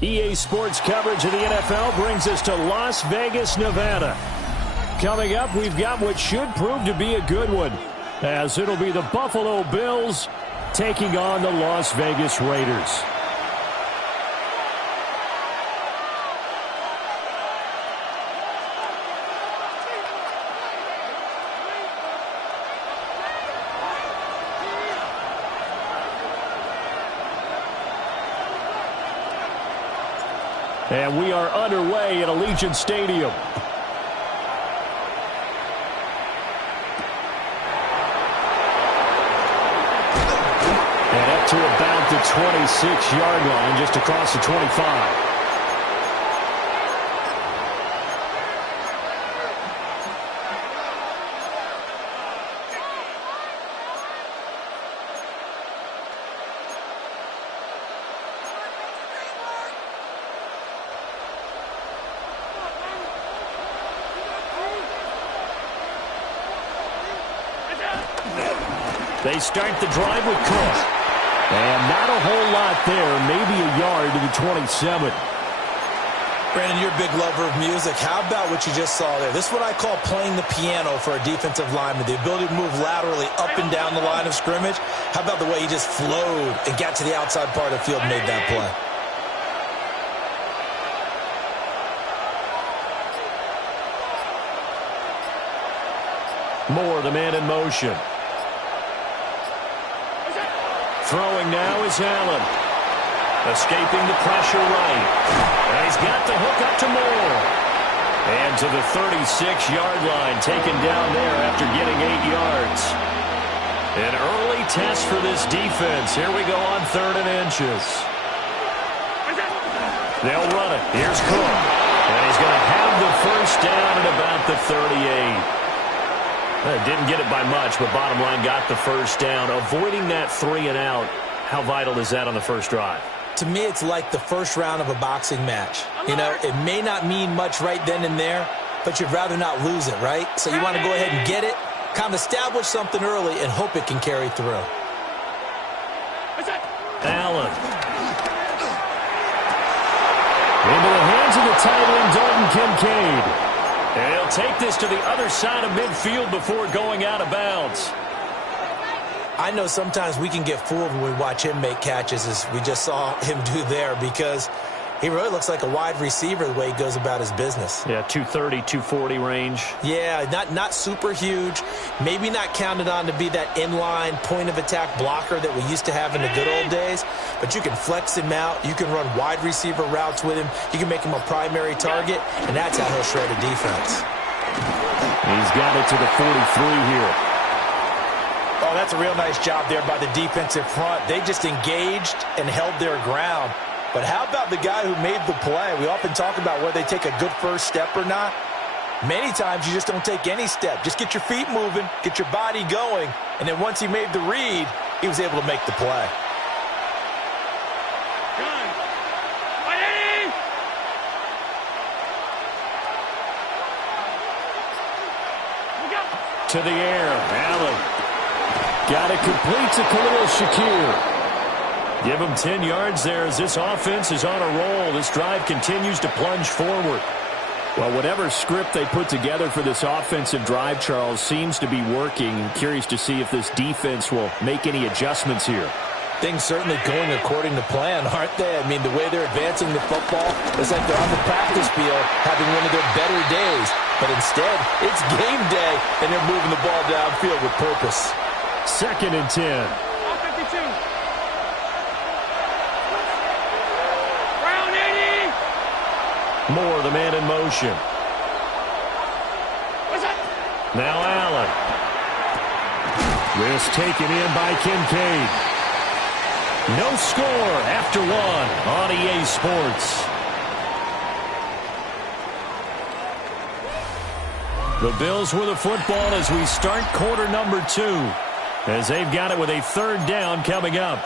EA Sports coverage of the NFL brings us to Las Vegas, Nevada. Coming up, we've got what should prove to be a good one, as it'll be the Buffalo Bills taking on the Las Vegas Raiders. And we are underway at Allegiant Stadium. And up to about the 26-yard line, just across the 25. They start the drive with Cook. And not a whole lot there, maybe a yard to the 27. Brandon, you're a big lover of music. How about what you just saw there? This is what I call playing the piano for a defensive lineman. The ability to move laterally up and down the line of scrimmage. How about the way he just flowed and got to the outside part of the field and made that play? Moore, the man in motion. Throwing now is Allen. Escaping the pressure right. And he's got the hook up to Moore. And to the 36-yard line, taken down there after getting 8 yards. An early test for this defense. Here we go on 3rd and inches. They'll run it. Here's Cook. And he's going to have the first down at about the 38. Didn't get it by much, but bottom line got the first down. Avoiding that 3 and out, how vital is that on the first drive? To me, it's like the first round of a boxing match. You know, it may not mean much right then and there, but you'd rather not lose it, right? So you want to go ahead and get it, kind of establish something early, and hope it can carry through. Allen. Into the hands of the tight end, Dalton Kincaid. And he'll take this to the other side of midfield before going out of bounds. I know sometimes we can get fooled when we watch him make catches, as we just saw him do there, because he really looks like a wide receiver the way he goes about his business. Yeah, 230, 240 range. Yeah, not super huge. Maybe not counted on to be that inline point-of-attack blocker that we used to have in the good old days. But you can flex him out. You can run wide receiver routes with him. You can make him a primary target, and that's how he'll shred a defense. He's got it to the 43 here. Oh, that's a real nice job there by the defensive front. They just engaged and held their ground. But how about the guy who made the play? We often talk about whether they take a good first step or not. Many times you just don't take any step. Just get your feet moving, get your body going, and then once he made the read, he was able to make the play. To the air, Allen. Got it complete to Khalil Shakir. Give him 10 yards there as this offense is on a roll. This drive continues to plunge forward. Well, whatever script they put together for this offensive drive, Charles, seems to be working. Curious to see if this defense will make any adjustments here. Things certainly going according to plan, aren't they? I mean, the way they're advancing the football, it's like they're on the practice field having one of their better days. But instead, it's game day, and they're moving the ball downfield with purpose. 2nd and 10. Moore, the man in motion. Now Allen. This taken in by Kincaid. No score after 1 on EA Sports. The Bills with the football as we start quarter number 2, as they've got it with a 3rd down coming up.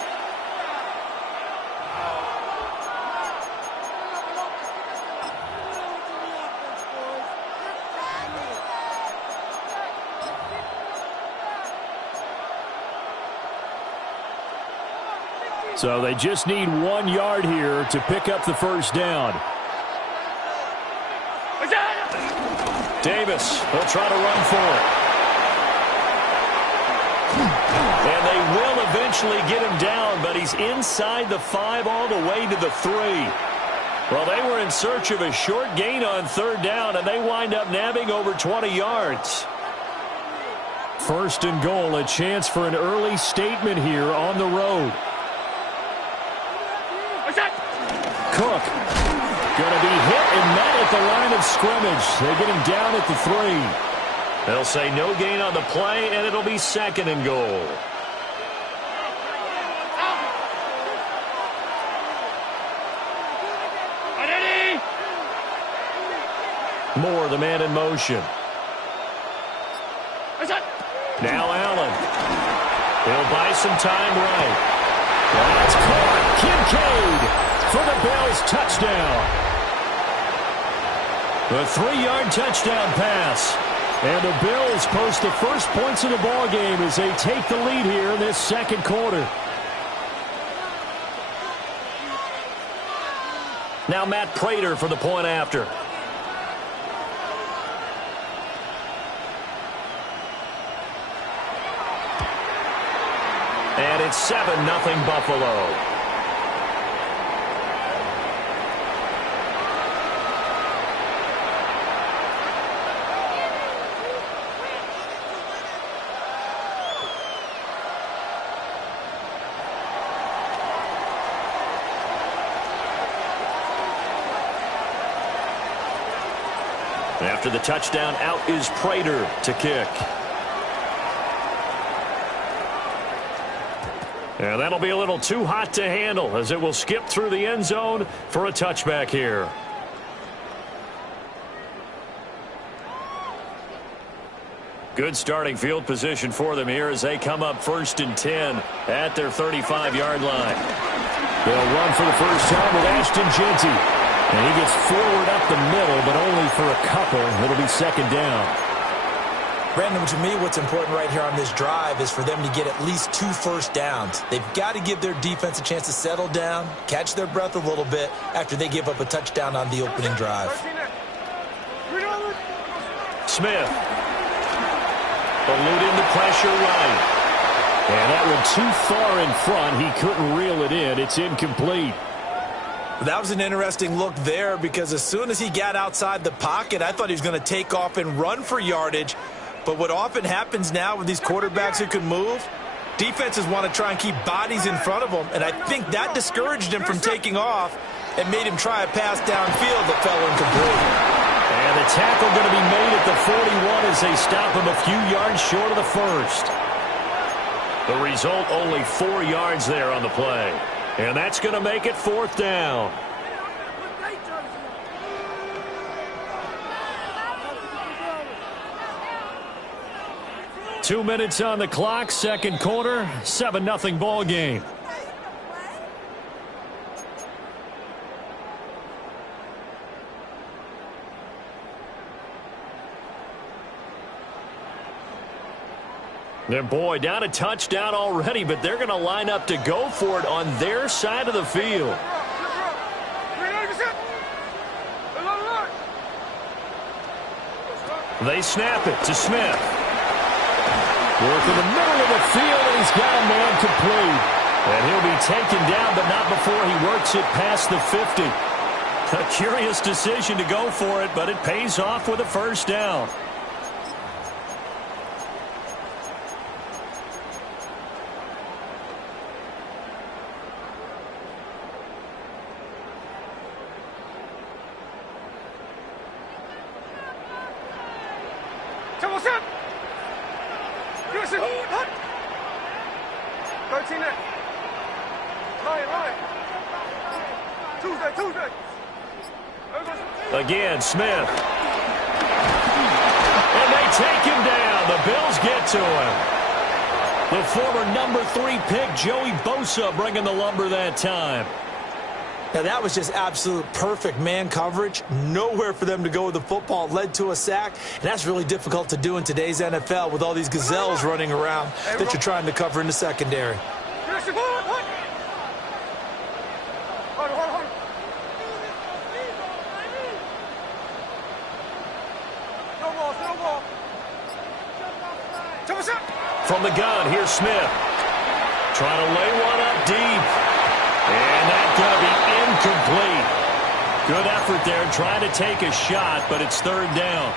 So they just need 1 yard here to pick up the first down. Davis, he'll try to run for it. And they will eventually get him down, but he's inside the 5 all the way to the 3. Well, they were in search of a short gain on 3rd down, and they wind up nabbing over 20 yards. 1st and goal, a chance for an early statement here on the road. Cook going to be hit and met at the line of scrimmage. They get him down at the 3. They'll say no gain on the play, and it'll be 2nd and goal. Moore, the man in motion. Now Allen. He'll buy some time right. That's caught. Kincaid for the Bills touchdown. A 3-yard touchdown pass. And the Bills post the first points of the ball game as they take the lead here in this 2nd quarter. Now Matt Prater for the point after. And it's 7-0 Buffalo. After the touchdown, out is Prater to kick. And that'll be a little too hot to handle as it will skip through the end zone for a touchback here. Good starting field position for them here as they come up 1st and 10 at their 35-yard line. They'll run for the first time with Ashton Jeanty. And he gets forward up the middle, but only for a couple. It'll be 2nd down. Brandon, to me, what's important right here on this drive is for them to get at least 2 first downs. They've got to give their defense a chance to settle down, catch their breath a little bit after they give up a touchdown on the opening drive. Smith. Eluding the pressure right. And that one too far in front. He couldn't reel it in. It's incomplete. That was an interesting look there because as soon as he got outside the pocket, I thought he was going to take off and run for yardage. But what often happens now with these quarterbacks who can move, defenses want to try and keep bodies in front of them. And I think that discouraged him from taking off and made him try a pass downfield that fell incomplete. And the tackle going to be made at the 41 as they stop him a few yards short of the 1st. The result, only 4 yards there on the play. And that's going to make it 4th down. Two minutes on the clock, 2nd quarter, 7-0 ball game. And boy, down a touchdown already, but they're going to line up to go for it on their side of the field. They snap it to Smith. Work in the middle of the field, and he's got a man complete. And he'll be taken down, but not before he works it past the 50. A curious decision to go for it, but it pays off with a first down. Again, Smith. And they take him down. The Bills get to him. The former number 3 pick, Joey Bosa, bringing the lumber that time. Now, that was just absolute perfect man coverage. Nowhere for them to go with the football. It led to a sack. And that's really difficult to do in today's NFL with all these gazelles running around that you're trying to cover in the secondary. from the gun. Here's Smith. Trying to lay one up deep. And that's going to be incomplete. Good effort there trying to take a shot, but it's third down.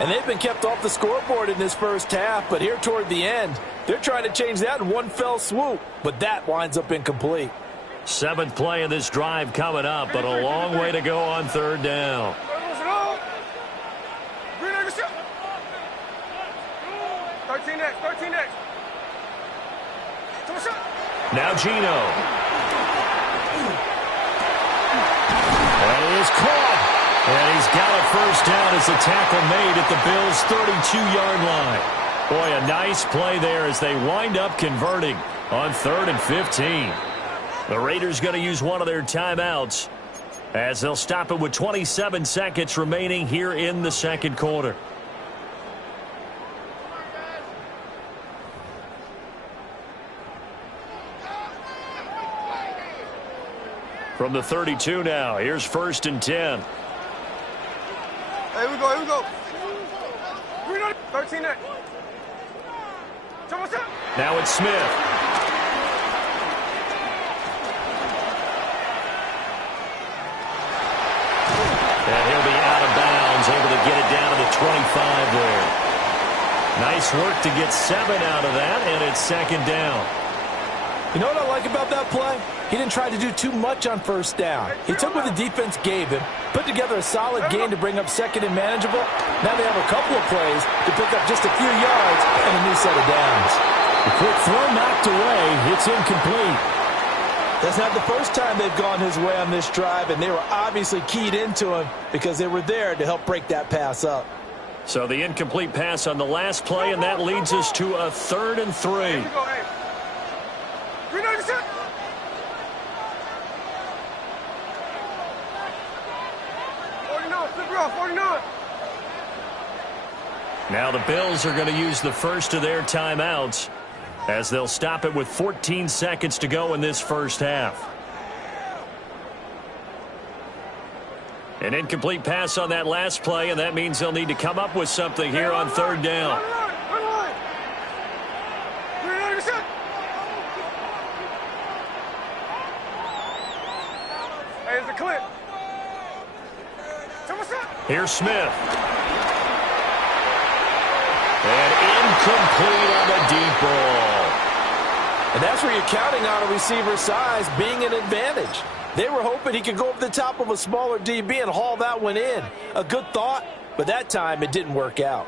And they've been kept off the scoreboard in this first half, but here toward the end, they're trying to change that in one fell swoop, but that winds up incomplete. 7th play of this drive coming up, but a long way to go on third down. Now Gino. That is caught. And he's got a first down as the tackle made at the Bills' 32-yard line. Boy, a nice play there as they wind up converting on 3rd and 15. The Raiders going to use one of their timeouts as they'll stop it with 27 seconds remaining here in the second quarter. From the 32 now, here's 1st and 10. Here we go, here we go. 13 next. Now it's Smith. And he'll be out of bounds, able to get it down to the 25 there. Nice work to get 7 out of that, and it's 2nd down. You know what I like about that play? He didn't try to do too much on first down. He took what the defense gave him, put together a solid gain to bring up 2nd and manageable. Now they have a couple of plays to pick up just a few yards and a new set of downs. The quick throw knocked away. It's incomplete. That's not the first time they've gone his way on this drive, and they were obviously keyed into him because they were there to help break that pass up. So the incomplete pass on the last play, and that leads us to a 3rd and 3. Now the Bills are going to use the first of their timeouts as they'll stop it with 14 seconds to go in this first half. An incomplete pass on that last play, and that means they'll need to come up with something here on 3rd down. Here's Smith. And incomplete on the deep ball. And that's where you're counting on a receiver's size being an advantage. They were hoping he could go over the top of a smaller DB and haul that one in. A good thought, but that time it didn't work out.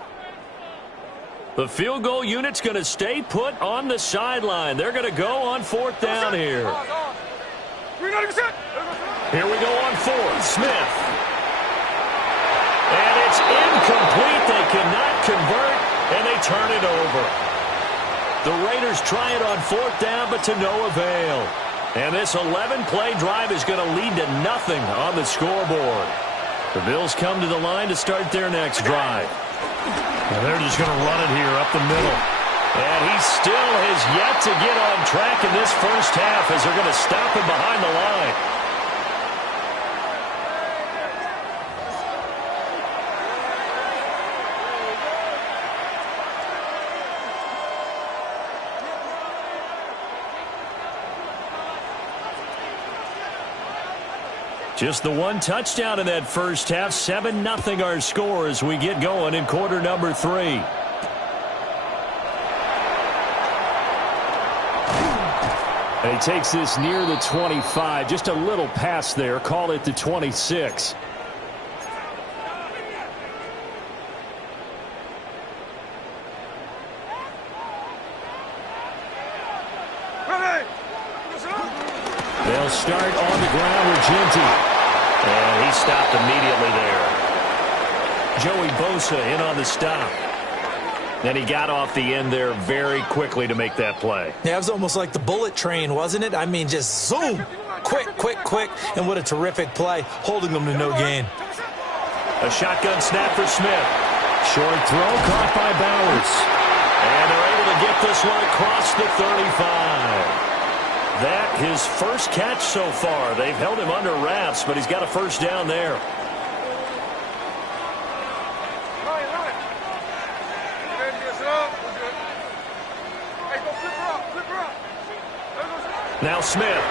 The field goal unit's going to stay put on the sideline. They're going to go on 4th down here. Here we go on 4th. Smith. And it's incomplete. They cannot convert, and they turn it over. The Raiders try it on 4th down, but to no avail. And this 11-play drive is going to lead to nothing on the scoreboard. The Bills come to the line to start their next drive. And they're just going to run it here up the middle. And he still has yet to get on track in this first half as they're going to stop him behind the line. Just the one touchdown in that first half. 7-0 our score as we get going in quarter number 3. And he takes this near the 25. Just a little pass there. Call it the 26. They'll start on the ground with Ginty. And he stopped immediately there. Joey Bosa in on the stop. Then he got off the end there very quickly to make that play. Yeah, it was almost like the bullet train, wasn't it? I mean, just zoom. Quick, quick, quick. And what a terrific play, holding them to no gain. A shotgun snap for Smith. Short throw caught by Bowers. And they're able to get this one across the 35. That his first catch so far. They've held him under wraps, but he's got a first down there. Now Smith.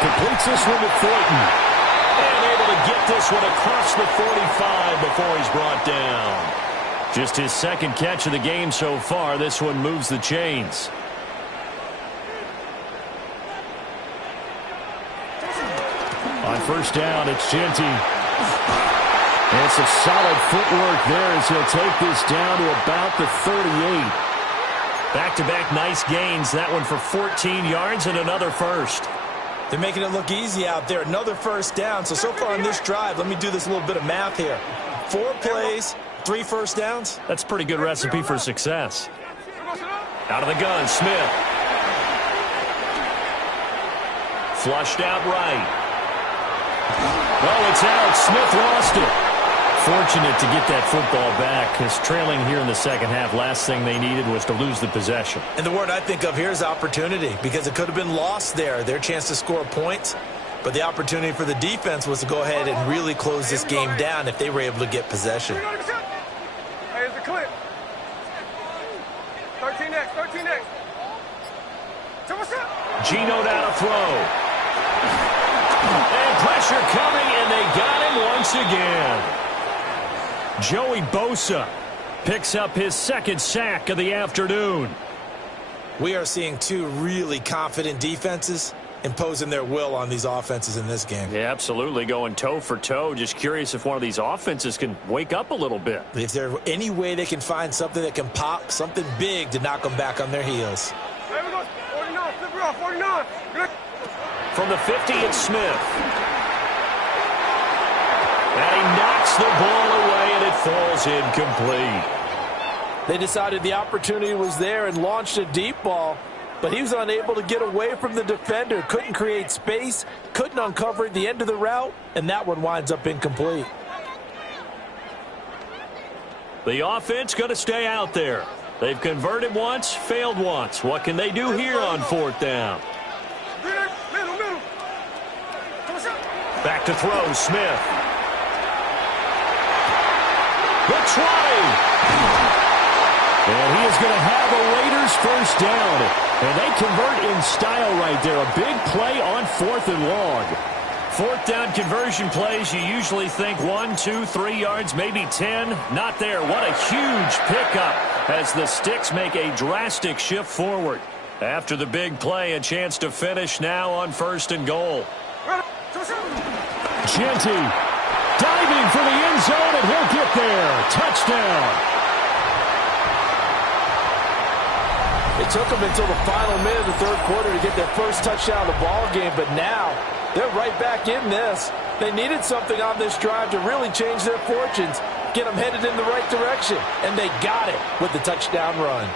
Completes this one to Thornton. And able to get this one across the 45 before he's brought down. Just his second catch of the game so far. This one moves the chains. On first down, it's Genty. And some solid footwork there as he'll take this down to about the 38. Back-to-back nice gains. That one for 14 yards and another first. They're making it look easy out there. Another first down. So far on this drive, let me do this little bit of math here. 4 plays, 3 first downs. That's a pretty good recipe for success. Out of the gun, Smith. Flushed out right. Oh, it's out. Smith lost it. Fortunate to get that football back, because trailing here in the second half, last thing they needed was to lose the possession. And the word I think of here is opportunity, because it could have been lost there, their chance to score points. But the opportunity for the defense was to go ahead and really close this game down if they were able to get possession. Hey, it's a clip. 13X, 13X. Gino down to throw. And pressure coming, and they got him once again. Joey Bosa picks up his second sack of the afternoon. We are seeing 2 really confident defenses imposing their will on these offenses in this game. Yeah, absolutely, going toe for toe. Just curious if one of these offenses can wake up a little bit. If there's any way they can find something that can pop, something big to knock them back on their heels. Hey, we go. 49, flip it off, 49. Good. From the 50, it's Smith. And he knocks the ball away, and it falls incomplete. They decided the opportunity was there and launched a deep ball, but he was unable to get away from the defender. Couldn't create space, couldn't uncover at the end of the route, and that one winds up incomplete. The offense going to stay out there. They've converted once, failed once. What can they do here on 4th down? Middle. Back to throw, Smith. The try. And he is going to have a Raiders first down. And they convert in style right there. A big play on 4th and long. 4th down conversion plays, you usually think 1, 2, 3 yards, maybe 10. Not there. What a huge pickup as the Sticks make a drastic shift forward. After the big play, a chance to finish now on 1st and goal. Genty diving for the end zone, and he'll get there. Touchdown. It took them until the final minute of the 3rd quarter to get their first touchdown of the ball game, but now they're right back in this. They needed something on this drive to really change their fortunes, get them headed in the right direction, and they got it with the touchdown run.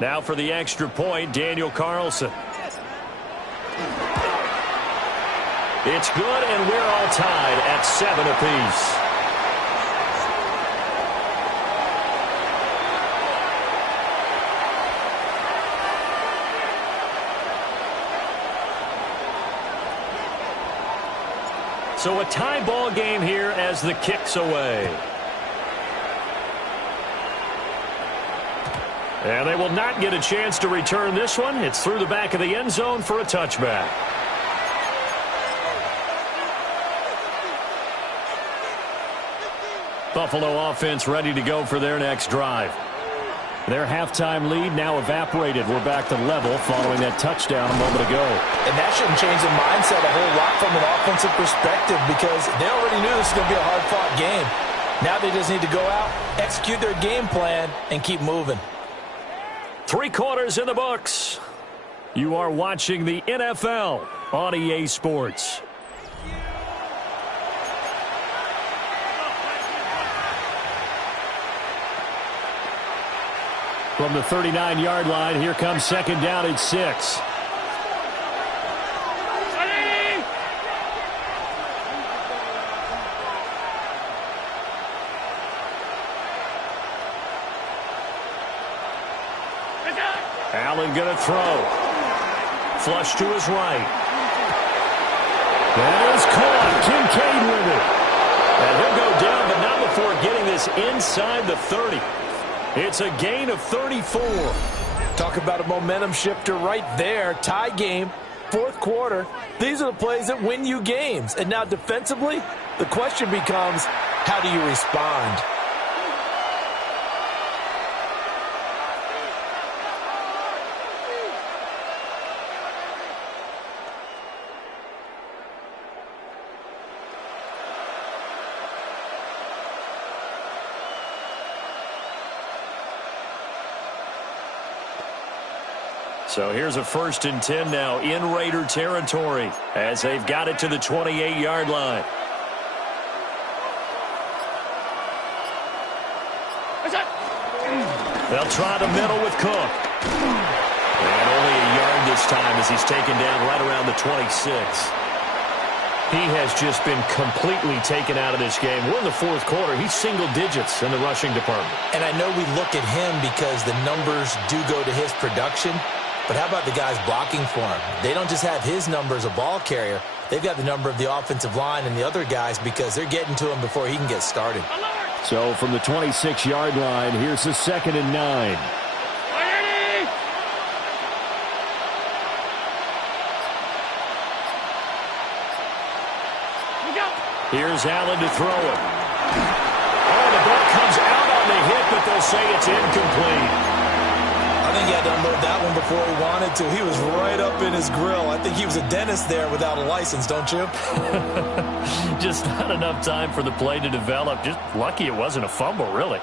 Now for the extra point, Daniel Carlson. It's good, and we're all tied at 7 apiece. So a tie ball game here as the kick's away. And they will not get a chance to return this one. It's through the back of the end zone for a touchback. Buffalo offense ready to go for their next drive. Their halftime lead now evaporated. We're back to level following that touchdown a moment ago. And that shouldn't change the mindset a whole lot from an offensive perspective, because they already knew this was going to be a hard-fought game. Now they just need to go out, execute their game plan, and keep moving. 3 quarters in the books. You are watching the NFL on EA Sports. From the 39-yard line, here comes 2nd down at 6. Allen going to throw. Flush to his right. That is caught. Kincaid with it. And he'll go down, but not before getting this inside the 30. It's a gain of 34. Talk about a momentum shifter right there. Tie game, fourth quarter. These are the plays that win you games. And now defensively, the question becomes, how do you respond? So here's a 1st and 10 now in Raider territory as they've got it to the 28-yard line. They'll try the middle with Cook. And only a yard this time as he's taken down right around the 26. He has just been completely taken out of this game. We're in the fourth quarter. He's single digits in the rushing department. And I know we look at him because the numbers do go to his production. But how about the guys blocking for him? They don't just have his number as a ball carrier. They've got the number of the offensive line and the other guys because they're getting to him before he can get started. So from the 26-yard line, here's the 2nd and 9. Here's Allen to throw it. Oh, the ball comes out on the hit, but they'll say it's incomplete. I think he had to unload that one before he wanted to. He was right up in his grill. I think he was a dentist there without a license, don't you? Just not enough time for the play to develop. Just lucky it wasn't a fumble, really.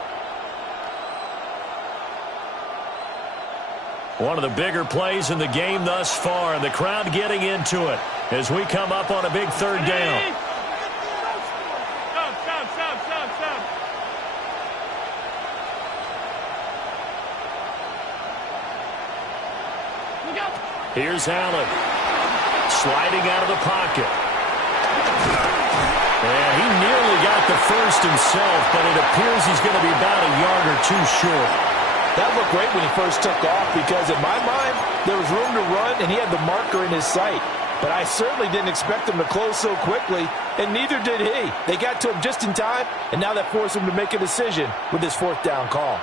One of the bigger plays in the game thus far, and the crowd getting into it as we come up on a big 3rd down. Here's Allen, sliding out of the pocket. And he nearly got the first himself, but it appears he's going to be about a yard or two short. That looked great when he first took off because, in my mind, there was room to run, and he had the marker in his sight. But I certainly didn't expect him to close so quickly, and neither did he. They got to him just in time, and now that forced him to make a decision with this 4th down call.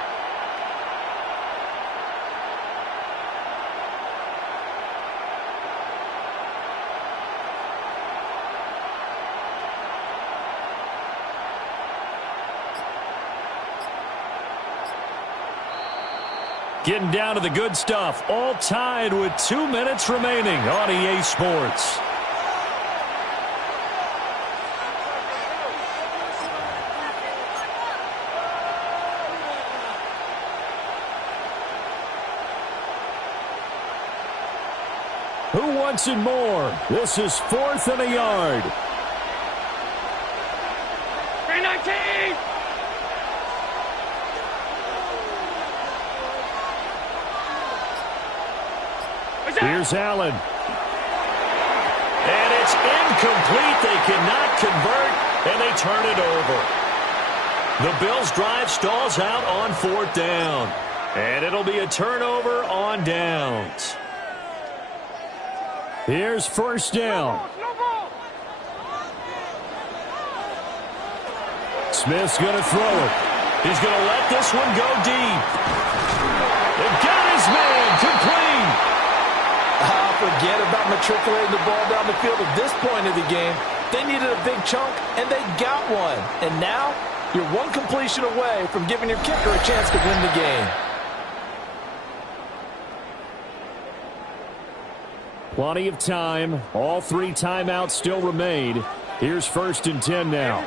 Getting down to the good stuff, all tied with 2 minutes remaining on EA Sports. Who wants it more? This is 4th and a yard. 319! Here's Allen. And it's incomplete. They cannot convert, and they turn it over. The Bills' drive stalls out on 4th down. And it'll be a turnover on downs. Here's 1st down. Smith's going to throw it. He's going to let this one go deep. They've got his man complete. Forget about matriculating the ball down the field at this point of the game. They needed a big chunk, and they got one. And now, you're one completion away from giving your kicker a chance to win the game. Plenty of time. All 3 timeouts still remain. Here's 1st and 10 now.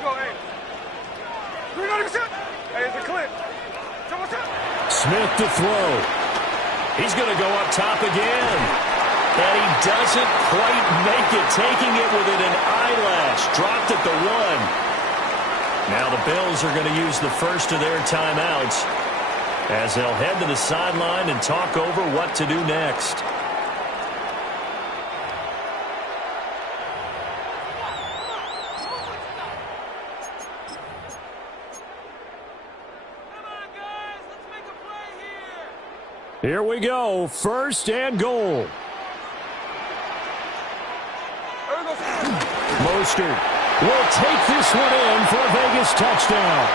Smith to throw. He's going to go up top again. And he doesn't quite make it, taking it within an eyelash. Dropped at the 1. Now the Bills are going to use the first of their timeouts as they'll head to the sideline and talk over what to do next. Here we go, 1st and goal. Mostert will take this one in for a Vegas touchdown.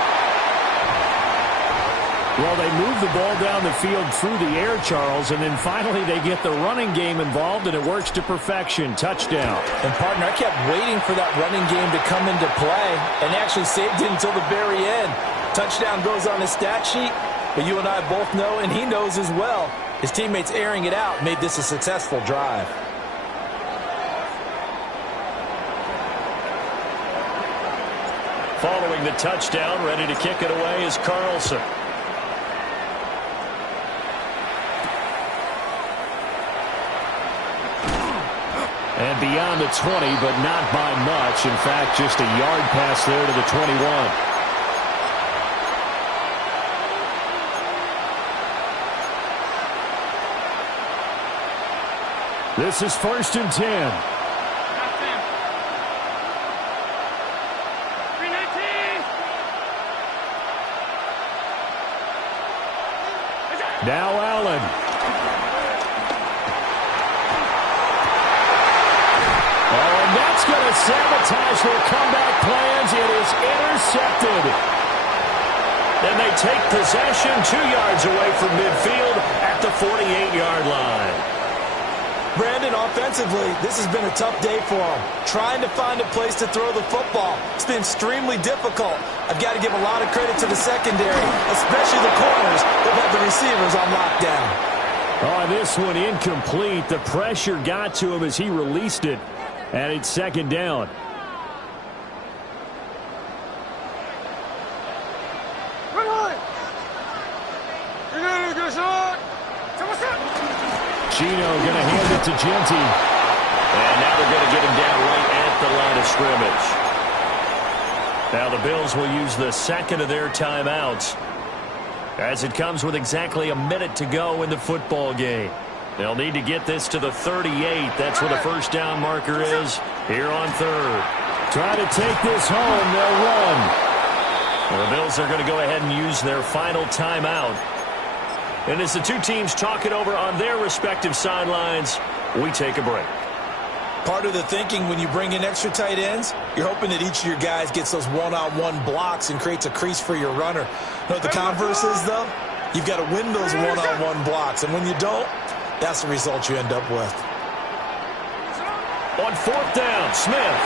Well, they move the ball down the field through the air, Charles, and then finally they get the running game involved, and it works to perfection. Touchdown. And, partner, I kept waiting for that running game to come into play, and actually saved it until the very end. Touchdown goes on his stat sheet, but you and I both know, and he knows as well, his teammates airing it out made this a successful drive. Following the touchdown, ready to kick it away is Carlson. And beyond the 20, but not by much. In fact, just a yard pass there to the 21. This is 1st and 10. Now Allen. Oh, and that's going to sabotage their comeback plans. It is intercepted. Then they take possession 2 yards away from midfield at the 48-yard line. Brandon, offensively, this has been a tough day for him. Trying to find a place to throw the football. It's been extremely difficult. I've got to give a lot of credit to the secondary, especially the corners. They've had the receivers on lockdown. Oh, this one incomplete. The pressure got to him as he released it. And it's 2nd down. Gino going to hand it to Genty. And now they're going to get him down right at the line of scrimmage. Now the Bills will use the 2nd of their timeouts as it comes with exactly a minute to go in the football game. They'll need to get this to the 38. That's where the 1st down marker is here on 3rd. Try to take this home. They'll run. Well, the Bills are going to go ahead and use their final timeout. And as the two teams talk it over on their respective sidelines, we take a break. Part of the thinking when you bring in extra tight ends, you're hoping that each of your guys gets those one-on-one blocks and creates a crease for your runner. You know what the converse is, though? You've got to win those one-on-one blocks, and when you don't, that's the result you end up with. On 4th down, Smith.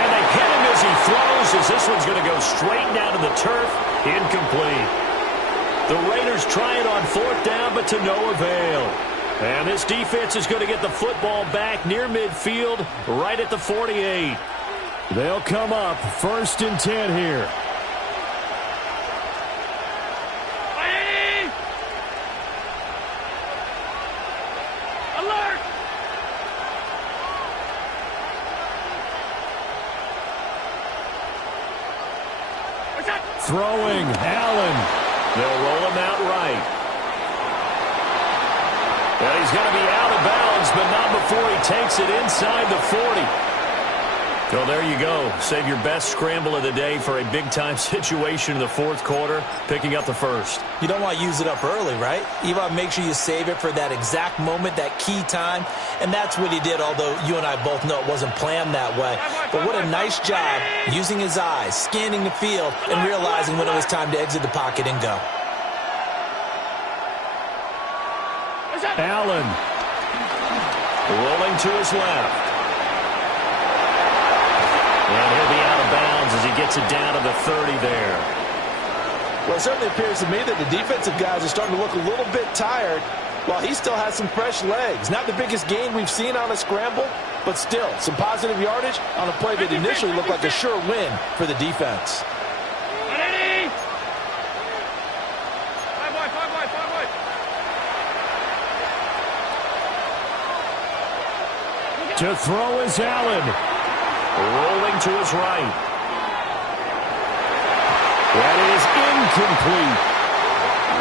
And they hit him as he throws, as this one's going to go straight down to the turf. Incomplete. The Raiders try it on 4th down, but to no avail. And this defense is going to get the football back near midfield, right at the 48. They'll come up 1st and 10 here. Alert! Throwing, Allen. They'll roll him out right. Well, he's going to be out of bounds, but not before he takes it inside the 40. So there you go. Save your best scramble of the day for a big-time situation in the 4th quarter, picking up the 1st. You don't want to use it up early, right? You want to make sure you save it for that exact moment, that key time. And that's what he did, although you and I both know it wasn't planned that way. But what a nice job using his eyes, scanning the field, and realizing when it was time to exit the pocket and go. Allen rolling to his left. And he'll be out of bounds as he gets it down to the 30 there. Well, it certainly appears to me that the defensive guys are starting to look a little bit tired while he still has some fresh legs. Not the biggest gain we've seen on a scramble, but still some positive yardage on a play that initially looked like a sure win for the defense. To throw is Allen. Rolling to his right. That is incomplete.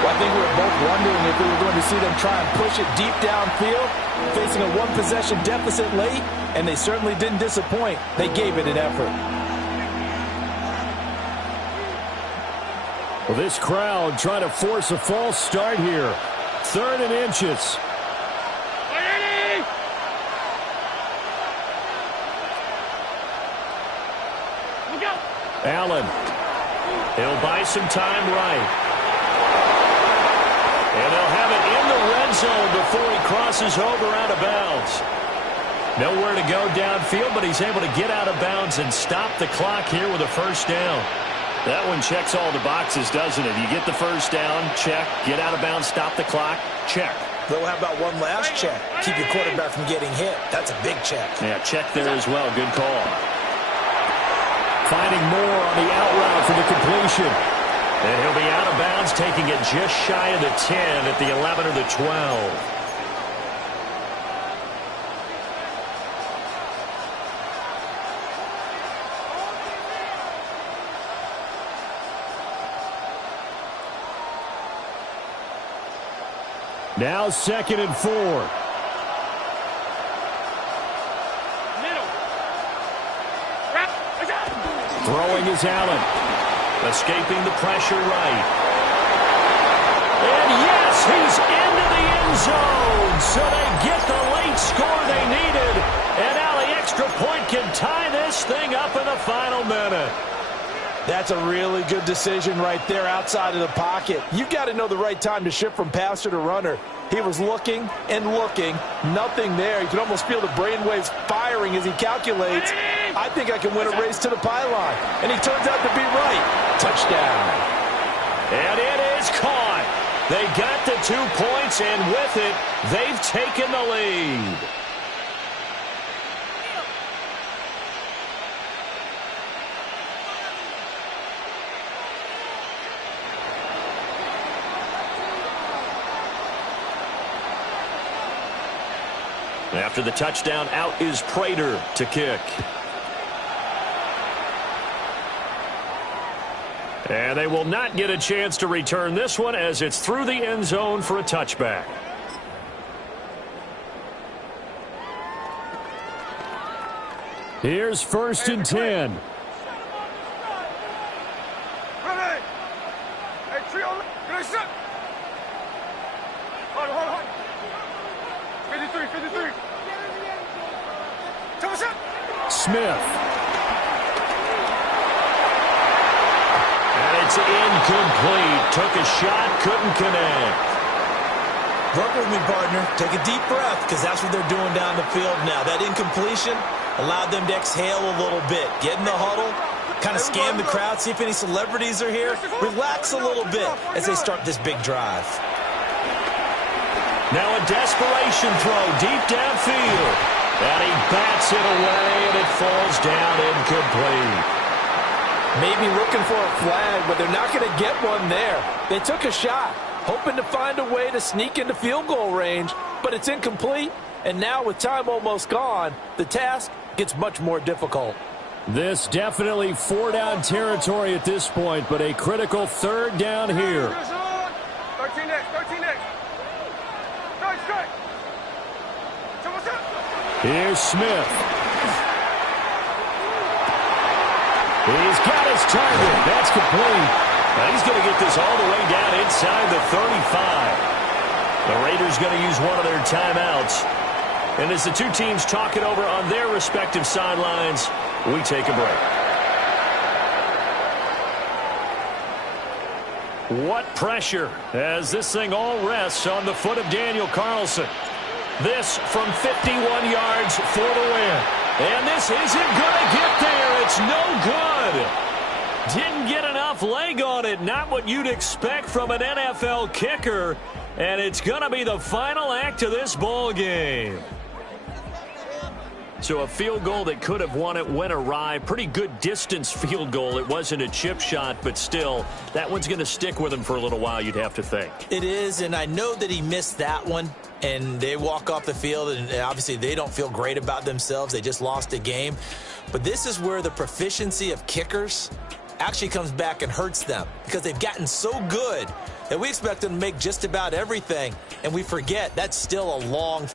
Well, I think we were both wondering if we were going to see them try and push it deep downfield, facing a one-possession deficit late, and they certainly didn't disappoint. They gave it an effort. Well, this crowd trying to force a false start here. 3rd and inches. Allen. He'll buy some time right. And they'll have it in the red zone before he crosses over out of bounds. Nowhere to go downfield, but he's able to get out of bounds and stop the clock here with a first down. That one checks all the boxes, doesn't it? You get the first down, check. Get out of bounds, stop the clock, check. Though, how about one last check? Keep your quarterback from getting hit. That's a big check. Yeah, check there as well. Good call. Finding more on the out route for the completion. And he'll be out of bounds, taking it just shy of the 10 at the 11 or the 12. Now 2nd and 4. Middle. Throwing is Allen. Escaping the pressure right. And yes, he's into the end zone. So they get the late score they needed. And now the extra point can tie this thing up in the final minute. That's a really good decision right there outside of the pocket. You've got to know the right time to shift from passer to runner. He was looking and looking, nothing there. You can almost feel the brainwaves firing as he calculates, I think I can win a race to the pylon. And he turns out to be right. Touchdown. And it is caught. They got the 2 points, and with it, they've taken the lead. After the touchdown, out is Prater to kick. And they will not get a chance to return this one as it's through the end zone for a touchback. Here's 1st and 10. Smith. And it's incomplete. Took a shot, couldn't connect. Work with me, partner. Take a deep breath, because that's what they're doing down the field now. That incompletion allowed them to exhale a little bit. Get in the huddle, kind of scan the crowd, see if any celebrities are here. Relax a little bit as they start this big drive. Now a desperation throw deep downfield. And he bats it away, and it falls down incomplete. Maybe looking for a flag, but they're not going to get one there. They took a shot, hoping to find a way to sneak into field goal range, but it's incomplete. And now with time almost gone, the task gets much more difficult. This definitely 4-down territory at this point, but a critical 3rd down here. 13 next. Strike. Here's Smith. He's got his target. That's complete. Now he's going to get this all the way down inside the 35. The Raiders going to use one of their timeouts. And as the two teams talk it over on their respective sidelines, we take a break. What pressure as this thing all rests on the foot of Daniel Carlson. This from 51 yards for the win. And this isn't going to get there. It's no good. Didn't get enough leg on it. Not what you'd expect from an NFL kicker. And it's going to be the final act of this ball game. So a field goal that could have won it went awry. Pretty good distance field goal. It wasn't a chip shot, but still, that one's going to stick with him for a little while, you'd have to think. It is, and I know that he missed that one. And they walk off the field, and obviously they don't feel great about themselves. They just lost a game. But this is where the proficiency of kickers actually comes back and hurts them, because they've gotten so good that we expect them to make just about everything, and we forget that's still a long